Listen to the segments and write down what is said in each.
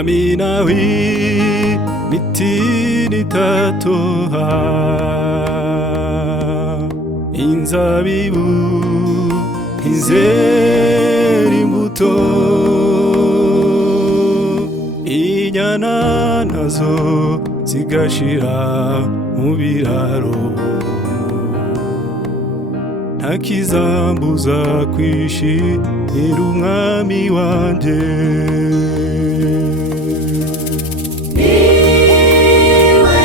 Aminawi mitini tatoha inzabibu izera imbuto inyana nazo zigashira mu biraro ntakizambuza kwishimira umwami wanje niwe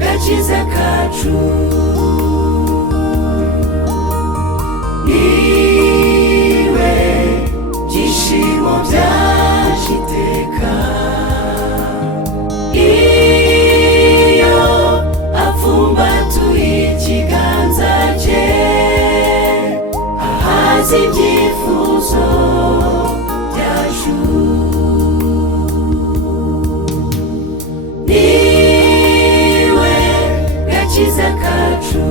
gakiza kacu niwe byishimo byacu iteka iyo apfumbatuye ikiganza cye ahaza ibyifuzo byacu niwe gakiza kacu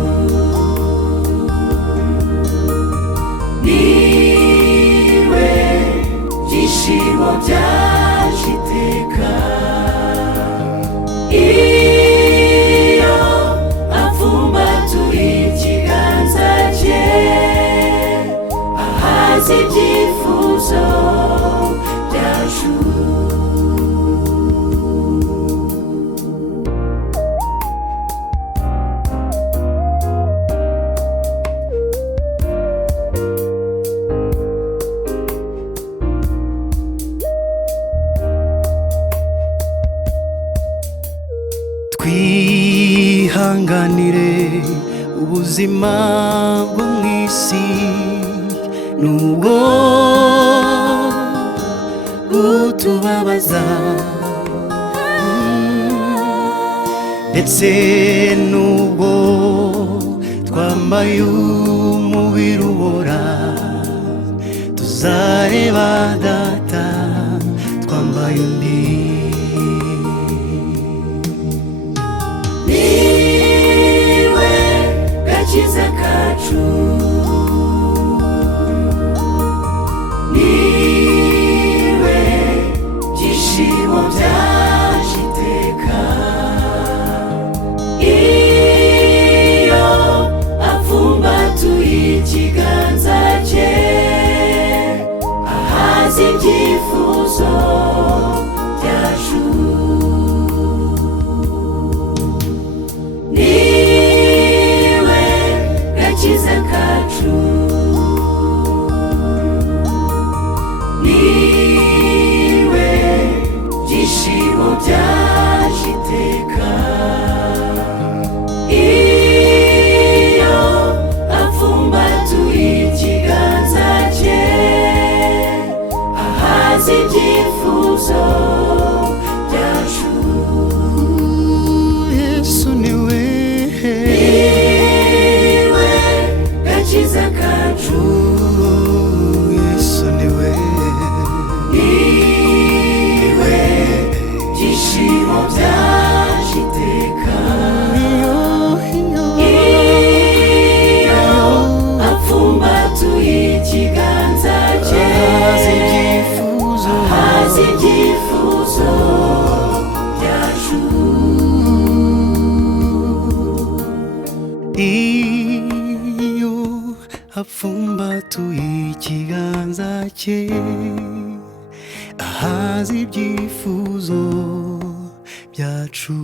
niwe byishimo byacu iteka iyo apfumbatuye ikiganza cye ahaza ibyifuzo byacu twihanganire ubuzima bwo mu isi nubwo butubabaza ndetse nubwo twambaye umubiri ubora tuzareba data twambaye undi niwe gakiza kacu niwe byishimo byacu iteka iyo apfumbatuye ikiganza cye ahaza ibyifuzo byacu niwe gakiza kacu niwe byishimo byacu iteka iyo apfumbatuye ikiganza cye ahaza ibyifuzo byacu Yesu niwe niwe gakiza kacu Yesu niwe niwe byishimo byacu iteka iyo apfumbatuye ikiganza cye ahaza ibyifuzo byacu iyo apfumbatuye ikiganza cye ahaza ibyifuzo byacu.